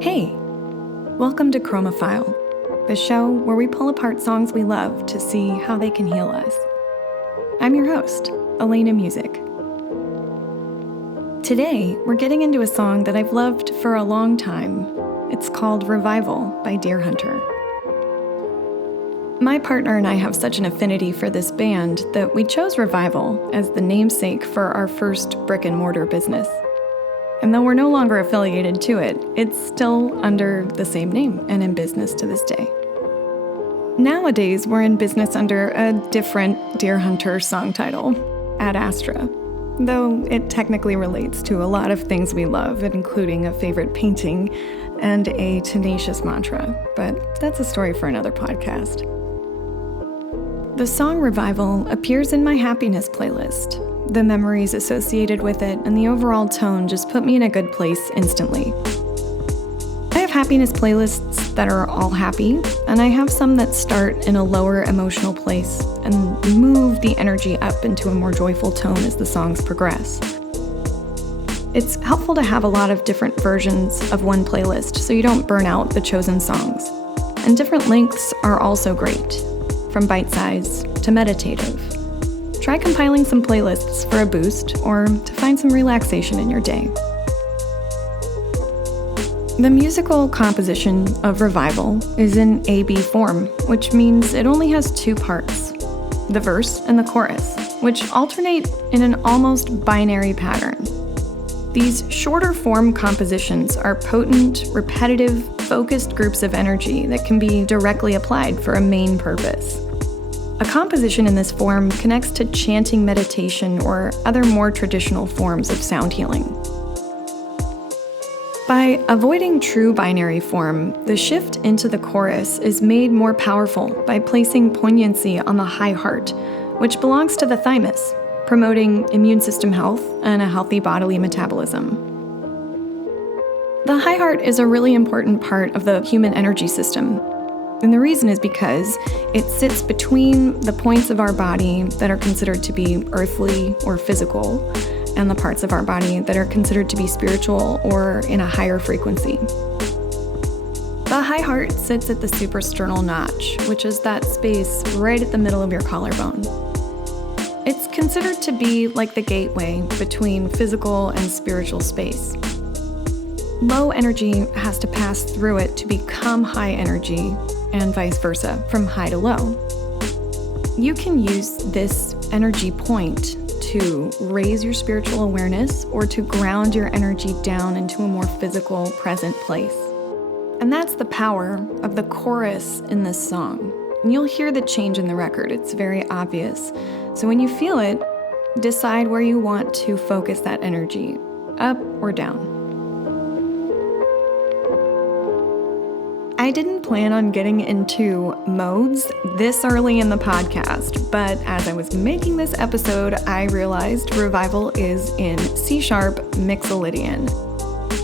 Hey, welcome to Chromaphile, the show where we pull apart songs we love to see how they can heal us. I'm your host, Alaina Musich. Today, we're getting into a song that I've loved for a long time. It's called Revival by Deerhunter. My partner and I have such an affinity for this band that we chose Revival as the namesake for our first brick-and-mortar business. And though we're no longer affiliated to it, it's still under the same name and in business to this day. Nowadays, we're in business under a different Deerhunter song title, Ad Astra, though it technically relates to a lot of things we love, including a favorite painting and a tenacious mantra, but that's a story for another podcast. The song Revival appears in my happiness playlist. The memories associated with it and the overall tone just put me in a good place instantly. I have happiness playlists that are all happy, and I have some that start in a lower emotional place and move the energy up into a more joyful tone as the songs progress. It's helpful to have a lot of different versions of one playlist so you don't burn out the chosen songs. And different lengths are also great, from bite-size to meditative. Try compiling some playlists for a boost or to find some relaxation in your day. The musical composition of Revival is in A-B form, which means it only has two parts, the verse and the chorus, which alternate in an almost binary pattern. These shorter form compositions are potent, repetitive, focused groups of energy that can be directly applied for a main purpose. A composition in this form connects to chanting meditation or other more traditional forms of sound healing. By avoiding true binary form, the shift into the chorus is made more powerful by placing poignancy on the high heart, which belongs to the thymus, promoting immune system health and a healthy bodily metabolism. The high heart is a really important part of the human energy system. And the reason is because it sits between the points of our body that are considered to be earthly or physical, and the parts of our body that are considered to be spiritual or in a higher frequency. The high heart sits at the suprasternal notch, which is that space right at the middle of your collarbone. It's considered to be like the gateway between physical and spiritual space. Low energy has to pass through it to become high energy, and vice versa, from high to low. You can use this energy point to raise your spiritual awareness or to ground your energy down into a more physical, present place. And that's the power of the chorus in this song. And you'll hear the change in the record. It's very obvious. So when you feel it, decide where you want to focus that energy, up or down. I didn't plan on getting into modes this early in the podcast, but as I was making this episode, I realized Revival is in C# Mixolydian.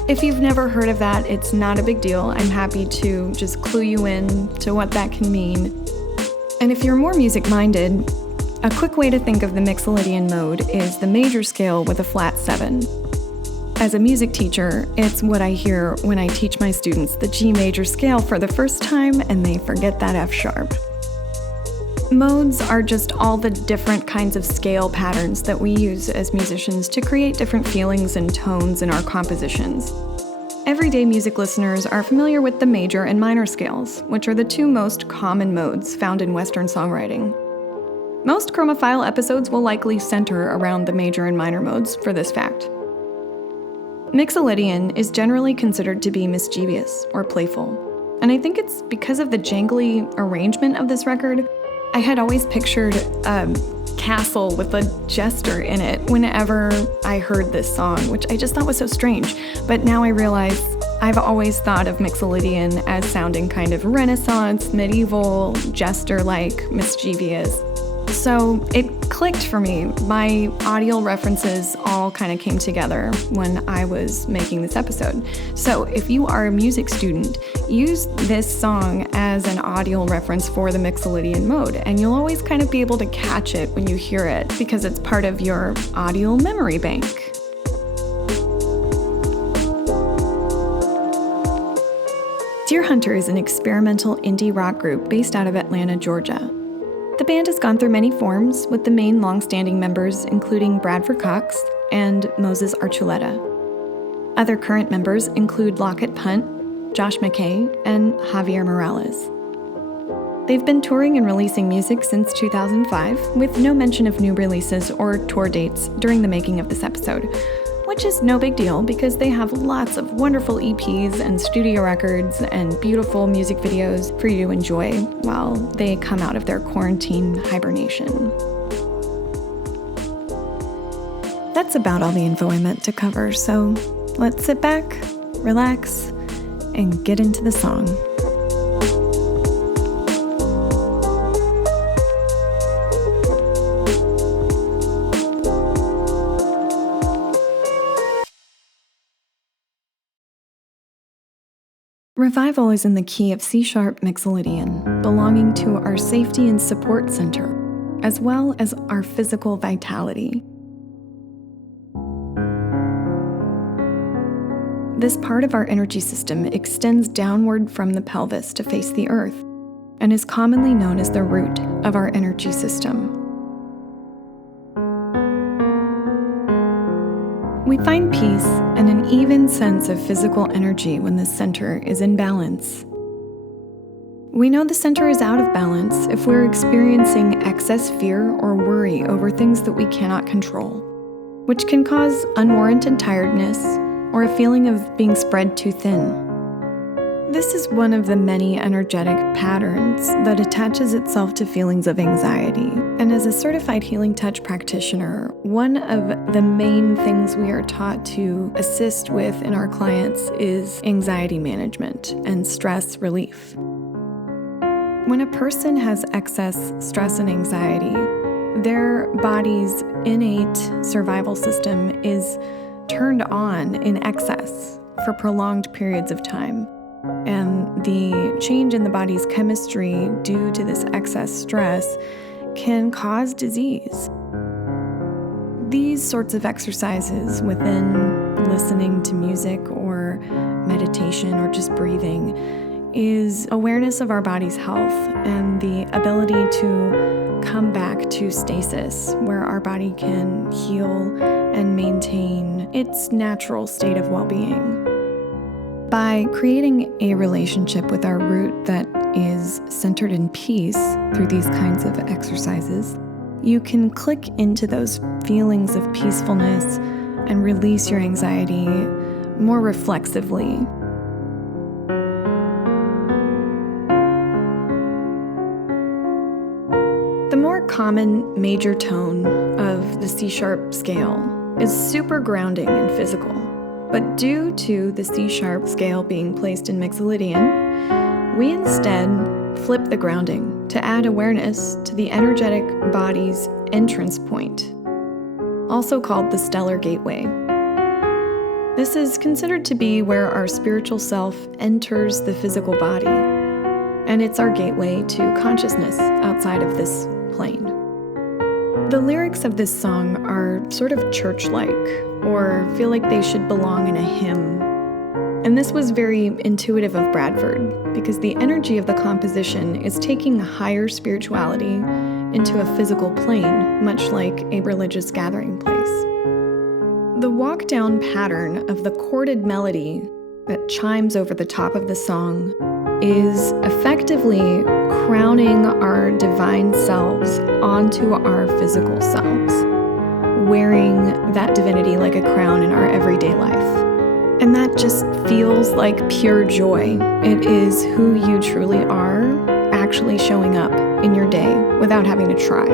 If you've never heard of that, it's not a big deal. I'm happy to just clue you in to what that can mean. And if you're more music-minded, a quick way to think of the Mixolydian mode is the major scale with a flat 7. As a music teacher, it's what I hear when I teach my students the G major scale for the first time and they forget that F#. Modes are just all the different kinds of scale patterns that we use as musicians to create different feelings and tones in our compositions. Everyday music listeners are familiar with the major and minor scales, which are the two most common modes found in Western songwriting. Most Chromaphile episodes will likely center around the major and minor modes for this fact. Mixolydian is generally considered to be mischievous or playful, and I think it's because of the jangly arrangement of this record. I had always pictured a castle with a jester in it whenever I heard this song, which I just thought was so strange, but now I realize I've always thought of Mixolydian as sounding kind of Renaissance, medieval, jester-like, mischievous. So it clicked for me. My audio references all kind of came together when I was making this episode. So if you are a music student, use this song as an audio reference for the Mixolydian mode, and you'll always kind of be able to catch it when you hear it because it's part of your audio memory bank. Deerhunter is an experimental indie rock group based out of Atlanta, Georgia. The band has gone through many forms, with the main long-standing members including Bradford Cox and Moses Archuleta. Other current members include Lockett Punt, Josh McKay, and Javier Morales. They've been touring and releasing music since 2005, with no mention of new releases or tour dates during the making of this episode, which is no big deal because they have lots of wonderful EPs and studio records and beautiful music videos for you to enjoy while they come out of their quarantine hibernation. That's about all the info I meant to cover, so let's sit back, relax, and get into the song. Revival is in the key of C-sharp mixolydian, belonging to our safety and support center, as well as our physical vitality. This part of our energy system extends downward from the pelvis to face the earth, and is commonly known as the root of our energy system. We find peace and an even sense of physical energy when the center is in balance. We know the center is out of balance if we're experiencing excess fear or worry over things that we cannot control, which can cause unwarranted tiredness or a feeling of being spread too thin. This is one of the many energetic patterns that attaches itself to feelings of anxiety. And as a certified healing touch practitioner, one of the main things we are taught to assist with in our clients is anxiety management and stress relief. When a person has excess stress and anxiety, their body's innate survival system is turned on in excess for prolonged periods of time. And the change in the body's chemistry due to this excess stress can cause disease. These sorts of exercises within listening to music or meditation or just breathing is awareness of our body's health and the ability to come back to stasis, where our body can heal and maintain its natural state of well-being. By creating a relationship with our root that is centered in peace through these kinds of exercises, you can click into those feelings of peacefulness and release your anxiety more reflexively. The more common major tone of the C-sharp scale is super grounding and physical. But due to the C-sharp scale being placed in mixolydian, we instead flip the grounding to add awareness to the energetic body's entrance point, also called the stellar gateway. This is considered to be where our spiritual self enters the physical body, and it's our gateway to consciousness outside of this plane. The lyrics of this song are sort of church-like, or feel like they should belong in a hymn. And this was very intuitive of Bradford, because the energy of the composition is taking higher spirituality into a physical plane, much like a religious gathering place. The walk-down pattern of the chorded melody that chimes over the top of the song is effectively crowning our divine selves onto our physical selves, wearing that divinity like a crown in our everyday life. And that just feels like pure joy. It is who you truly are actually showing up in your day without having to try.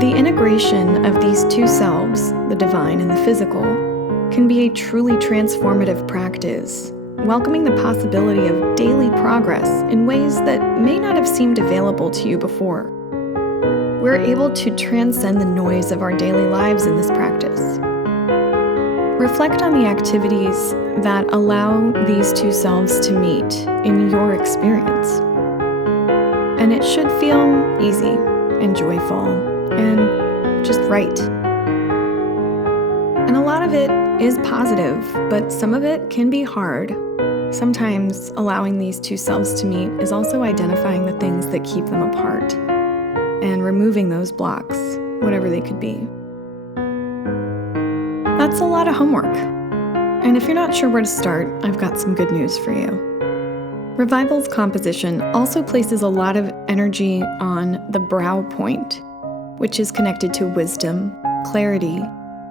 The integration of these two selves, the divine and the physical, can be a truly transformative practice, welcoming the possibility of daily progress in ways that may not have seemed available to you before. We're able to transcend the noise of our daily lives in this practice. Reflect on the activities that allow these two selves to meet in your experience. And it should feel easy and joyful and just right. And a lot of it is positive, but some of it can be hard. Sometimes allowing these two selves to meet is also identifying the things that keep them apart and removing those blocks, whatever they could be. That's a lot of homework. And if you're not sure where to start, I've got some good news for you. Revival's composition also places a lot of energy on the brow point, which is connected to wisdom, clarity,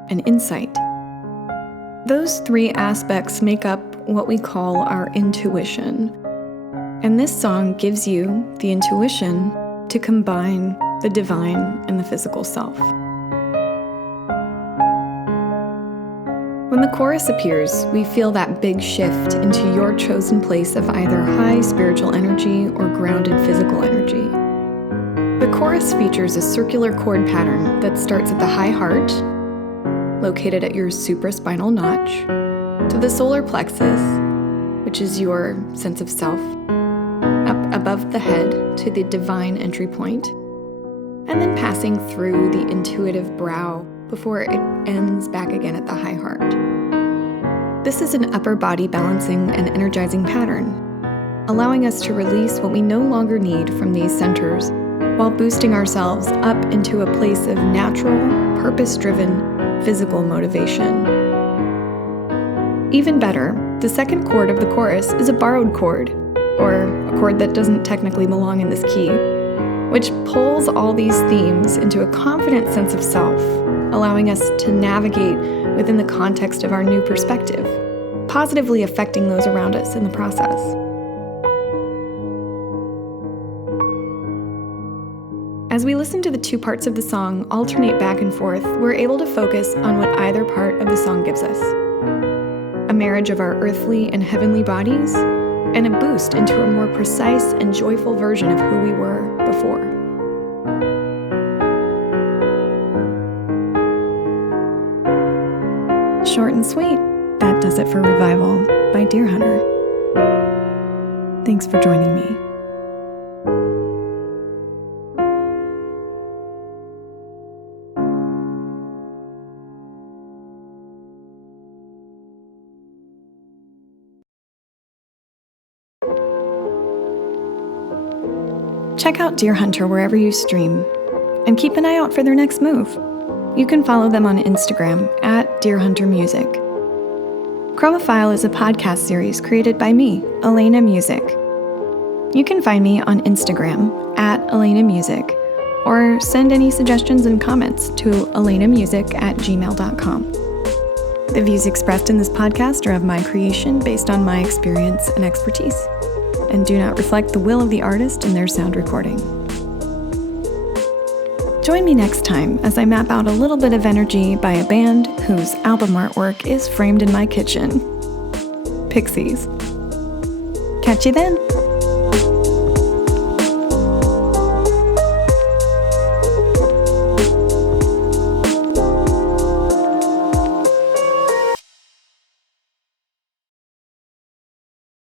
and insight. Those three aspects make up what we call our intuition. And this song gives you the intuition to combine the divine and the physical self. When the chorus appears, we feel that big shift into your chosen place of either high spiritual energy or grounded physical energy. The chorus features a circular chord pattern that starts at the high heart, located at your supraspinal notch, to the solar plexus, which is your sense of self, up above the head to the divine entry point, and then passing through the intuitive brow before it ends back again at the high heart. This is an upper body balancing and energizing pattern, allowing us to release what we no longer need from these centers while boosting ourselves up into a place of natural, purpose-driven, physical motivation. Even better, the second chord of the chorus is a borrowed chord, or a chord that doesn't technically belong in this key, which pulls all these themes into a confident sense of self, allowing us to navigate within the context of our new perspective, positively affecting those around us in the process. As we listen to the two parts of the song alternate back and forth, we're able to focus on what either part of the song gives us: a marriage of our earthly and heavenly bodies, and a boost into a more precise and joyful version of who we were before. Short and sweet, that does it for Revival by Deerhunter. Thanks for joining me. Check out Deerhunter wherever you stream, and keep an eye out for their next move. You can follow them on Instagram at Deerhunter Music. Chromaphile is a podcast series created by me, Alaina Musich. You can find me on Instagram at Alaina Musich, or send any suggestions and comments to alainamusich@gmail.com. The views expressed in this podcast are of my creation based on my experience and expertise, and do not reflect the will of the artist in their sound recording. Join me next time as I map out a little bit of energy by a band whose album artwork is framed in my kitchen. Pixies. Catch you then!